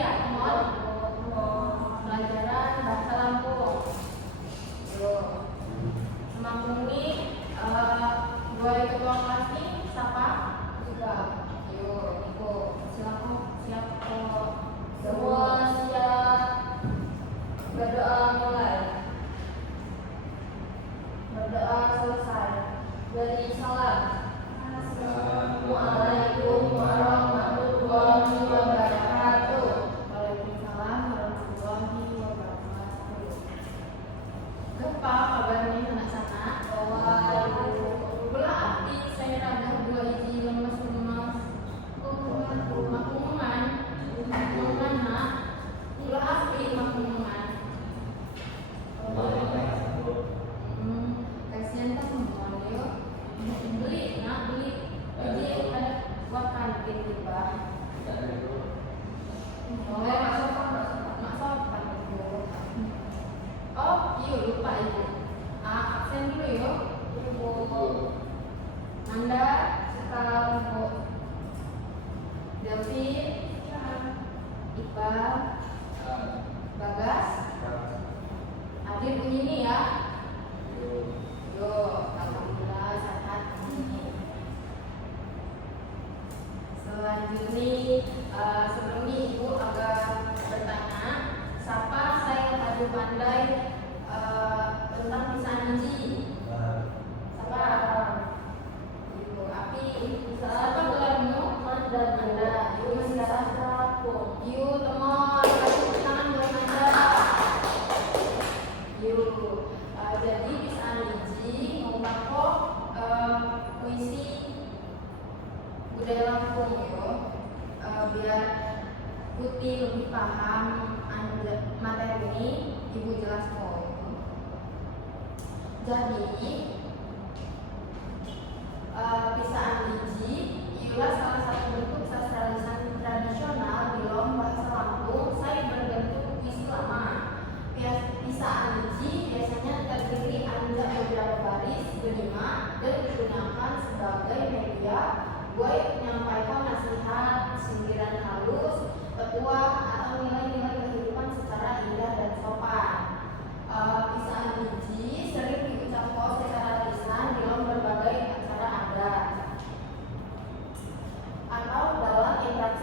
ya, pelajaran bahasa Lampung. Semampung ini dua ketua kelas ini siapa? Juga. Yuk, silakan siap semua siap. Berdoa mulai. Berdoa selesai. Beri salam. Assalamualaikum warahmatullahi wabarakatuh. Waalaikumsalam warahmatullahi wabarakatuh. Apa kabarnya anak-anak? Bola api saya rada dua iji lemes-lemes. Makungan nak. Bola api makungan. Kasihan tak semua dia. Beli nak beli. Jadi ada wakan gitu bah. Boleh masuk itu. Oh iya lupa itu. Absen dulu yuk. Anda sekarang Bu Delvin, Iqbal, Bagas, hadir bunyi ini ya. Yo, alhamdulillah sehat. Selanjutnya, sebelum ini Ibu agak bertanya, siapa saya lebih pandai tentang pisahan biji? Siapa? Ibu Api. Siapa gelarmu? Anda. Ibu masih satu. Ibu teman, kasih tangan buat Anda. Ibu. Jadi pisahan biji ngomong puisi budaya Lampung yo, biar Putih lebih paham materi ini, Ibu jelaskan. Jadi pisahan biji ialah salah satu bentuk sastra lisan tradisional di bahasa Lampung. Saya berbentuk puisi lama. Pisahan biji biasanya terdiri atas beberapa baris berlima dan digunakan sebagai media buat menyampaikan nasihat, sindiran halus, petuah atau nilai-nilai kehidupan secara indah dan sopan. Pisahan biji sering diucapkan secara lisan dalam berbagai acara adat atau dalam interaksi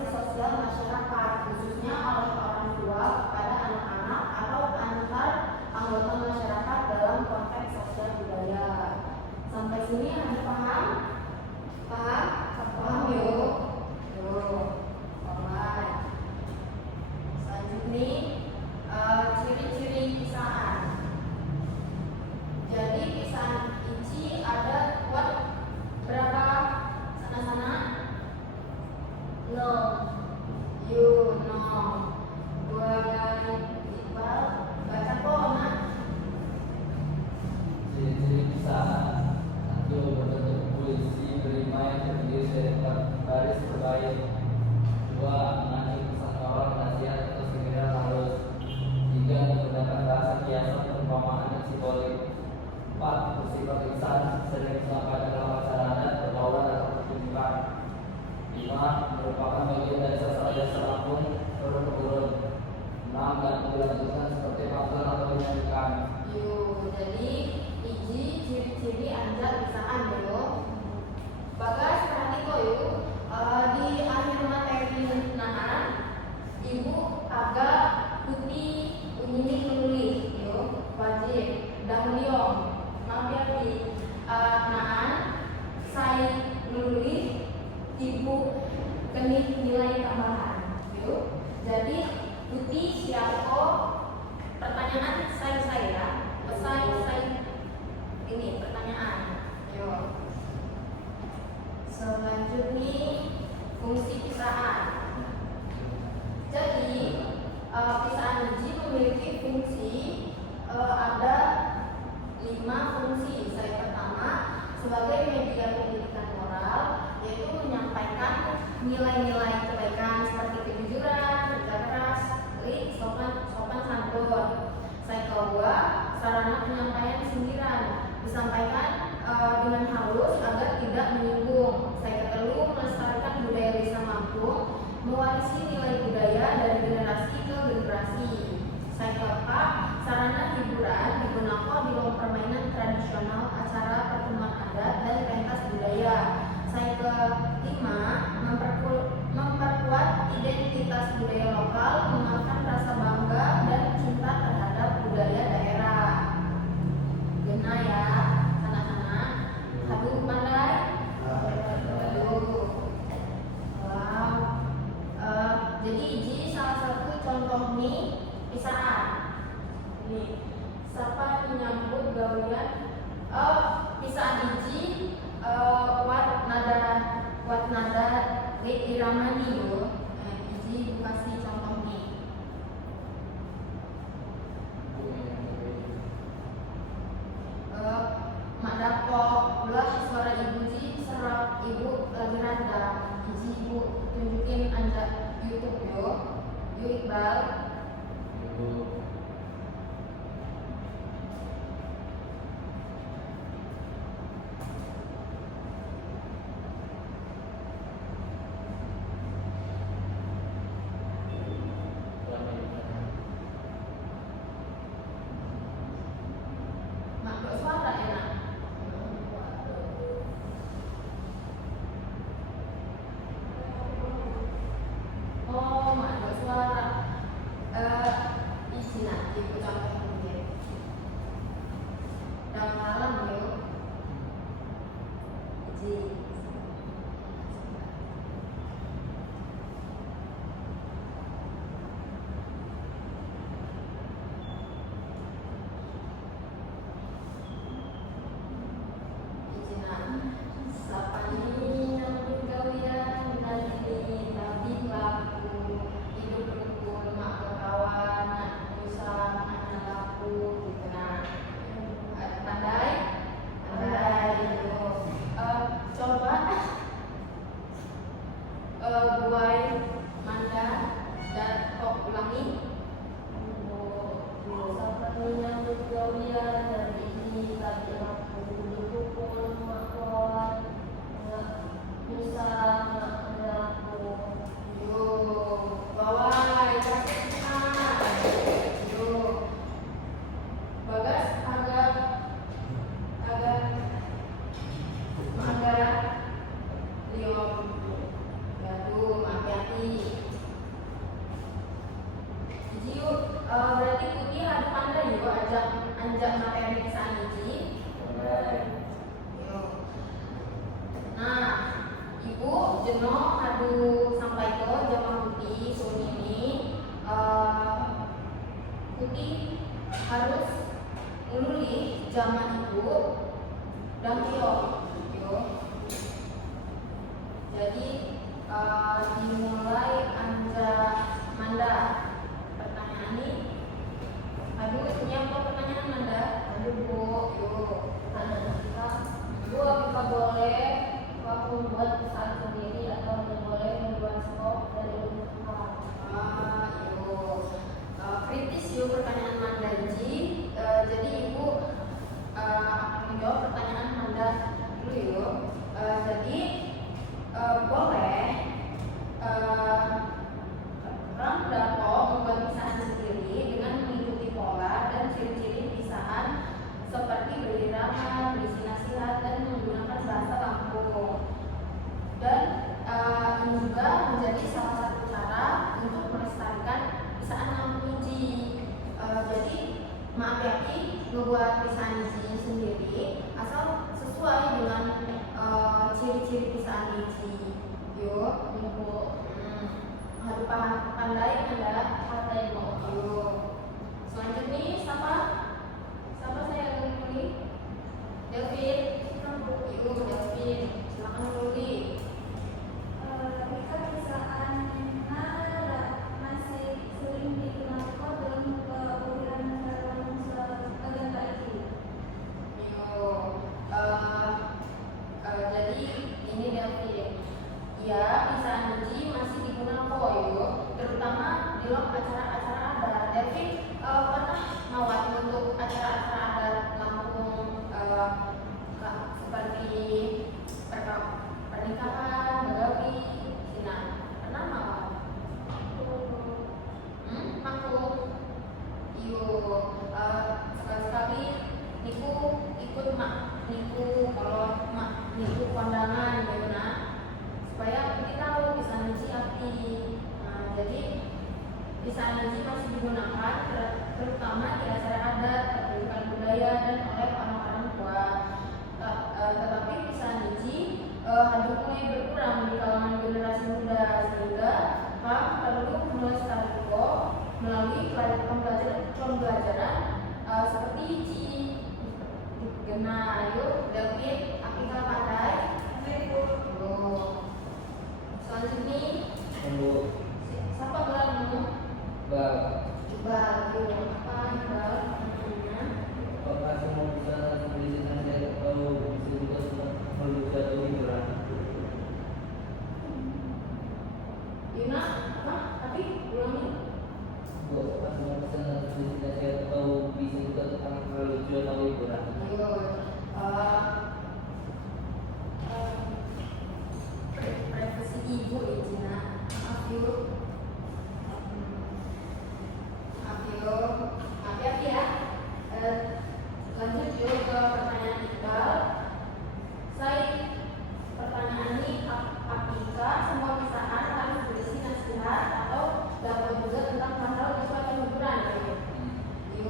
mewarisi nilai budaya dari generasi ke generasi. Saya keempat, sarana hiburan digunakan di dalam permainan tradisional, acara pertemuan adat, dan pentas budaya. Saya kelima, memperkuat identitas budaya lokal, mengenalkan rasa bangga dan cinta terhadap budaya daerah. Benar ya, anak-anak. Habis pandai? Wow. Jadi ini salah satu contoh nih pisaan. Ini siapa menyambut gawian? Pisaan ini wat nada irama nih yo. Ini kasih contoh nih. Mak dapok belah suara ibu ji serap ibu lagi randa. Iji ibu tunjukin anjak YouTube yo. Yuk Iqbal. Mak suara enak. Oh, mak suara. Isi nanti aku contoh mungkin. Dan malam yuk. Iji. Buai, manda, dan kok ulangi. Sampai menyambut gawian dari ini tadi aku dipukul makon, bisa ada aku. Yo, bawai, kasih yo, Bagas agak liom. Aduh, hati-hati. Jadi berarti putih ada pandai yuk anjak materi kisah ini. Nah, ibu jenuh adu sampai ke zaman putih soal ini. Putih harus ngululi zaman ibu dan yo. Jadi dimulai anjak manda. Pertanyaan ini, aduh nyapa pertanyaan manda. Aduh bu, yuk pertanyaan kita, bu apakah boleh aku membuat pesan sendiri atau boleh membuat stok dari universitas? Yuk kritis yuk pertanyaan manda ji. Jadi ibu akan menjawab pertanyaan manda dulu yuk. Jadi boleh orang dapat membuat pisahan sendiri dengan mengikuti pola dan ciri-ciri pisahan seperti berirama, berisi nasihat, dan menggunakan bahasa kampung. Dan ini juga menjadi salah satu cara untuk melestarikan pisahan kampung ini. Jadi maaf ya membuat pisahan ini sendiri asal sesuai dengan ciri-ciri pisahan ini. Yuk, ibu. Harus pandai anda pandai mau. Yuk. Selanjutnya siapa? Siapa saya pilih? Delvin. Ibu Delvin. Silakan pilih. Jika pisahan masih sering digunakan dalam pembuatan agenda ini. Yuk. Jadi ini Delvin. Ya, pisahan uji masih digunakan yuk, terutama di dalam acara-acara adat. Delvin pernah ngawat untuk acara-acara adat Lampung seperti pernikahan, begawi, Cina. Pernah ngawat? sekali-sekali niku ikut mak niku kalau mak niku kondangan gitu nah supaya kita tahu bisa niji api. Nah, jadi bisa niji masih digunakan terutama di acara adat, pertunjukan budaya dan oleh orang-orang tua. Tetapi bisa niji mulai berkurang di kalangan generasi muda sehingga perlu melestarikan melalui pembelajaran seperti Ci Gena, yuk David, Akika pandai. Selanjutnya siapa gelarmu? Iqbal, yuk apa Iqbal? Apakah semua bisa tulisan saya atau bisa juga melucu atau hiburan? Yuna, apa? Tapi ulangi. Apakah semua bisa tulisan saya atau bisa juga tentang melucu atau hiburan? Privasi ibu ya Cina. Maaf yuk. Hati-hati ya. Lanjut yuk ke pertanyaan Iqbal. Pertanyaan ini apakah semua pisahan harus berisi nasihat atau dapat juga tentang hal-hal sesuatu hiburan?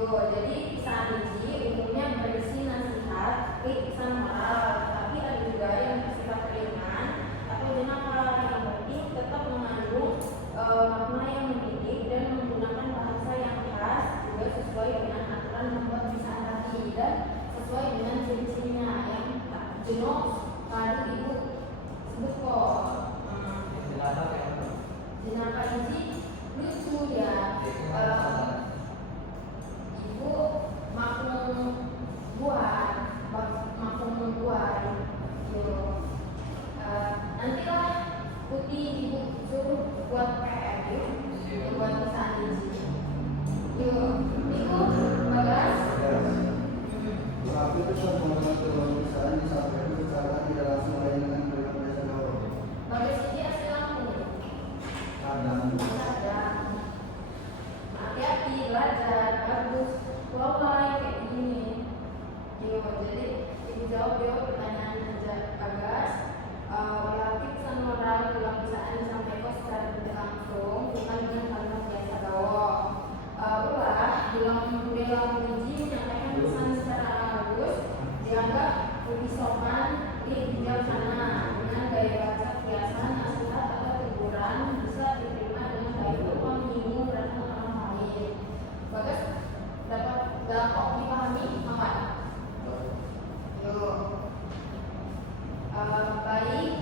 Jadi pisahan ini umumnya berisi nasihat, pesan moral, tapi ada juga yang bersifat ringan atau jenaka yang penting tetap mengandung makna yang mendidik dan menggunakan bahasa yang khas juga sesuai dengan aturan membuat pisahan tadi dan sesuai dengan ciri-cirinya yang jenuh pada ibu sebut kok. Jenaka ini lucu ya. Ibu makmum buat nantilah Putih ibu suruh buat PR yuk, buat pisahan ini. Yuk, ikut Bagas. Tetapi bisa menggunakan perusahaan disampaikan secara tidak langsung melainkan dengan biasa gawat. Bagas ini asli Lampung. Kadang. Hati-hati belajar bagus. Kalau mulai kayak gini, jadi ibu jawab pertanyaan Bagas. Relatif pesan moral dalam pisahan disampaikan secara tidak langsung, bukan dengan kalimat biasa gawat. Dalam uji menyampaikan pesan secara halus dianggap lebih sopan di tinggal sana dengan gaya baca kiasan, nasihat atau teguran bisa diterima dengan baik tanpa menyinggung perasaan orang lain. Bagas dapat dipahami aman. Baik.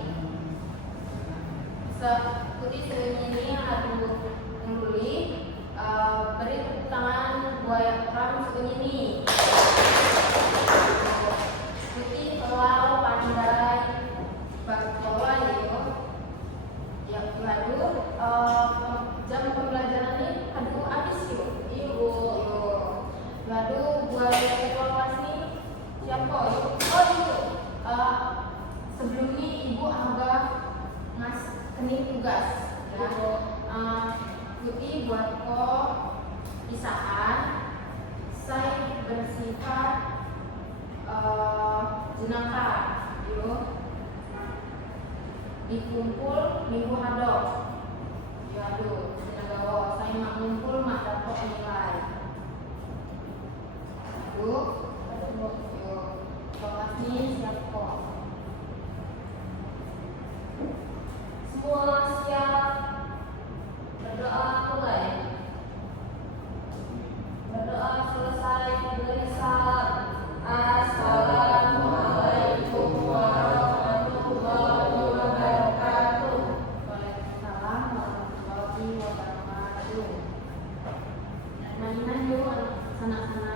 Putih ini aduh menduli beri tepuk tangan buat kamu ini. Putih kalau pandai bawa ya aduh jam pembelajaran ini aduh habis yuk. Aduh buat evaluasi nih siapa yuk? Sebelumnya ibu agak kening tugas ya. Putih buat pisahan saya bersifat jenaka yuk. Dikumpul minggu hadok ya aduh jenagawa saya mak ngumpul mak dapat nilai aduh yuk kelasnya siap kok. Semua siap berdoa mulai. Berdoa selesai beri salam. Assalamualaikum warahmatullahi wabarakatuh. Waalaikumsalam warahmatullahi wabarakatuh. Mainan yuk anak-anak.